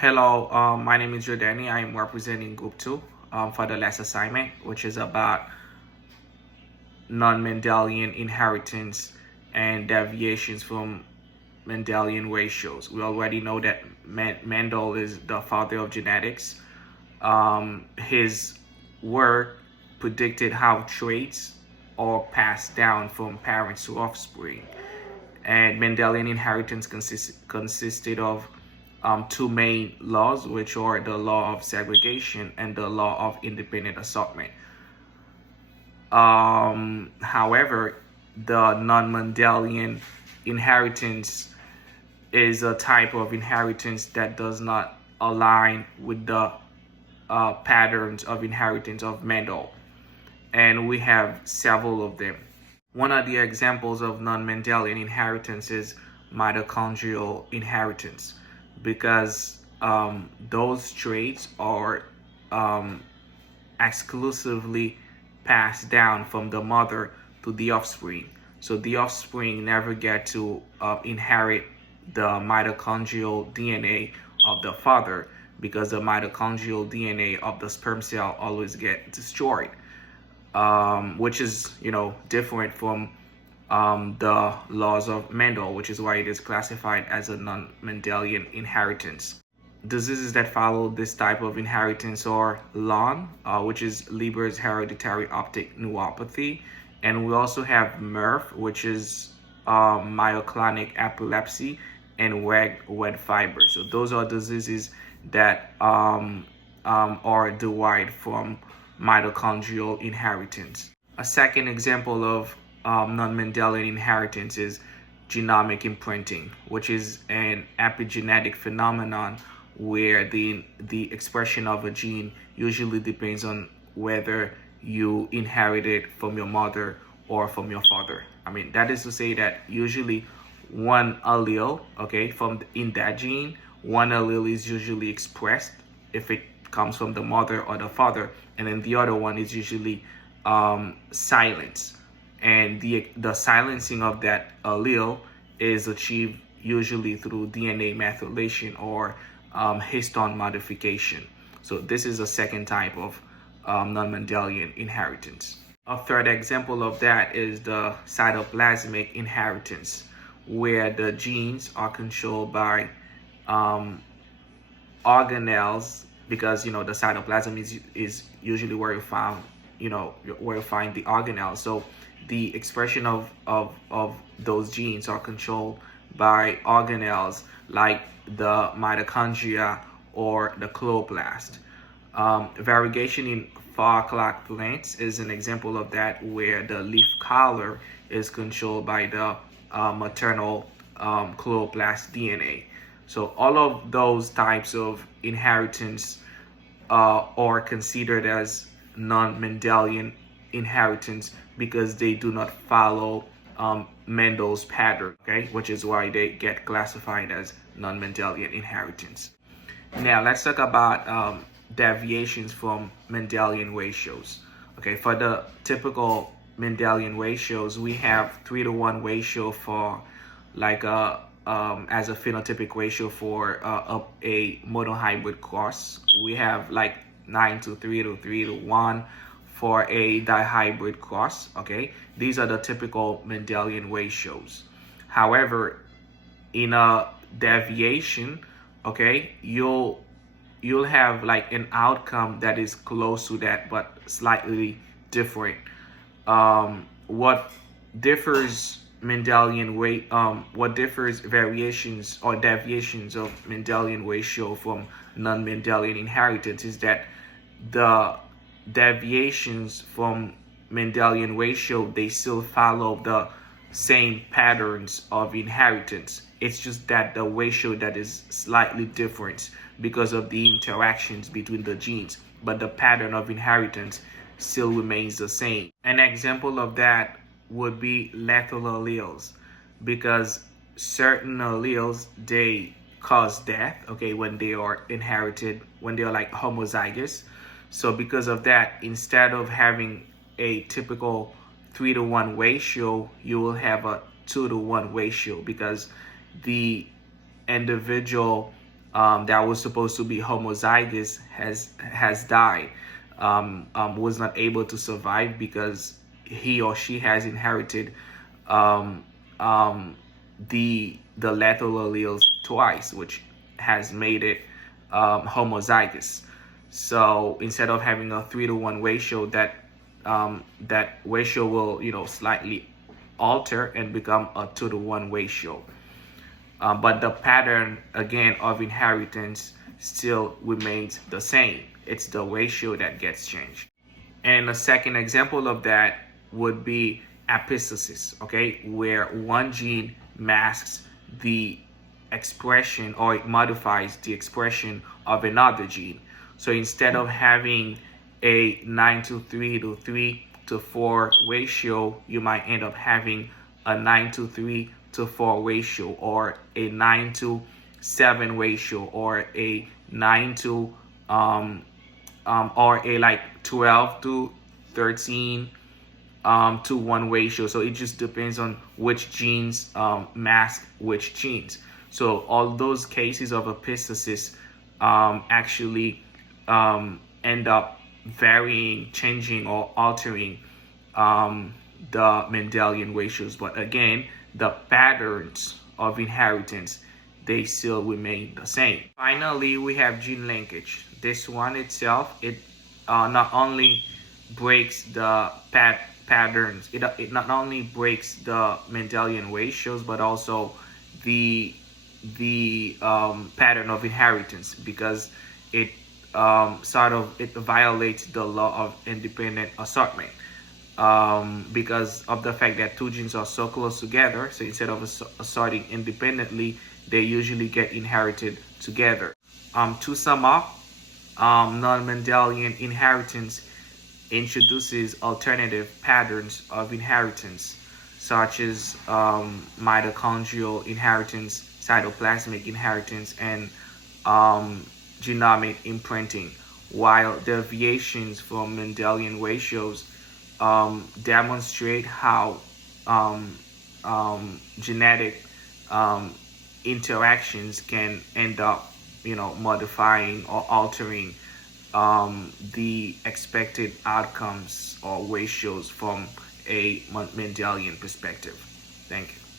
Hello, my name is Jordani. I am representing Group 2 for the last assignment, which is about non-Mendelian inheritance and deviations from Mendelian ratios. We already know that Mendel is the father of genetics. His work predicted how traits are passed down from parents to offspring. And Mendelian inheritance consisted of two main laws, which are the law of segregation and the law of independent assortment. However, the non-Mendelian inheritance is a type of inheritance that does not align with the patterns of inheritance of Mendel, and we have several of them. One of the examples of non-Mendelian inheritance is mitochondrial inheritance, because those traits are exclusively passed down from the mother to the offspring. So the offspring never get to inherit the mitochondrial DNA of the father, because the mitochondrial DNA of the sperm cell always get destroyed, which is, different from the laws of Mendel, which is why it is classified as a non-Mendelian inheritance. Diseases that follow this type of inheritance are LON, which is Leber's hereditary optic neuropathy, and we also have MERF, which is myoclonic epilepsy, and red fiber. So those are diseases that are derived from mitochondrial inheritance. A second example of non-Mendelian inheritance is genomic imprinting, which is an epigenetic phenomenon where the expression of a gene usually depends on whether you inherit it from your mother or from your father. That is to say that usually one allele, in that gene, one allele is usually expressed if it comes from the mother or the father, and then the other one is usually silenced. And the silencing of that allele is achieved usually through DNA methylation or histone modification. So this is a second type of non-Mendelian inheritance. A third example of that is the cytoplasmic inheritance, where the genes are controlled by organelles, because the cytoplasm is usually where you find the organelles. So the expression of those genes are controlled by organelles like the mitochondria or the chloroplast. Variegation in flower plants is an example of that, where the leaf color is controlled by the maternal chloroplast DNA. So all of those types of inheritance are considered as non-Mendelian inheritance because they do not follow Mendel's pattern, which is why they get classified as non-Mendelian inheritance. Now let's talk about deviations from Mendelian ratios. For the typical Mendelian ratios, we have 3-to-1 ratio for as a phenotypic ratio for a monohybrid cross. We have 9-to-3 to 3-to-1 for a dihybrid cross. These are the typical Mendelian ratios. However, in a deviation, you'll have an outcome that is close to that but slightly different. What differs variations or deviations of Mendelian ratio from non-Mendelian inheritance is that the deviations from Mendelian ratio, they still follow the same patterns of inheritance. It's just that the ratio that is slightly different because of the interactions between the genes, but the pattern of inheritance still remains the same. An example of that would be lethal alleles, because certain alleles, they cause death, when they are inherited, when they are homozygous. So because of that, instead of having a typical 3-to-1 ratio, you will have a 2-to-1 ratio, because the individual that was supposed to be homozygous has died, was not able to survive because he or she has inherited um, um, the lethal alleles twice, which has made it homozygous. So instead of having a 3-to-1 ratio, that ratio will slightly alter and become a 2-to-1 ratio. But the pattern again of inheritance still remains the same. It's the ratio that gets changed. And a second example of that would be epistasis, okay, where one gene masks the expression or it modifies the expression of another gene. So instead of having a 9-to-3 to 3-to-4 ratio, you might end up having a 9-to-3 to 4 ratio, or a 9-to-7 ratio, or a 9 to or a like 12 to 13 to 1 ratio. So it just depends on which genes mask which genes. So all those cases of epistasis actually end up varying, changing, or altering the Mendelian ratios. But again, the patterns of inheritance, they still remain the same. Finally, we have gene linkage. This one itself, it not only breaks the patterns, it not only breaks the Mendelian ratios, but also the pattern of inheritance, because it it violates the law of independent assortment, because of the fact that two genes are so close together. So instead of assorting independently, they usually get inherited together. To sum up, non-Mendelian inheritance introduces alternative patterns of inheritance, such as mitochondrial inheritance, cytoplasmic inheritance, and genomic imprinting, while deviations from Mendelian ratios demonstrate how genetic interactions can end up, modifying or altering the expected outcomes or ratios from a Mendelian perspective. Thank you.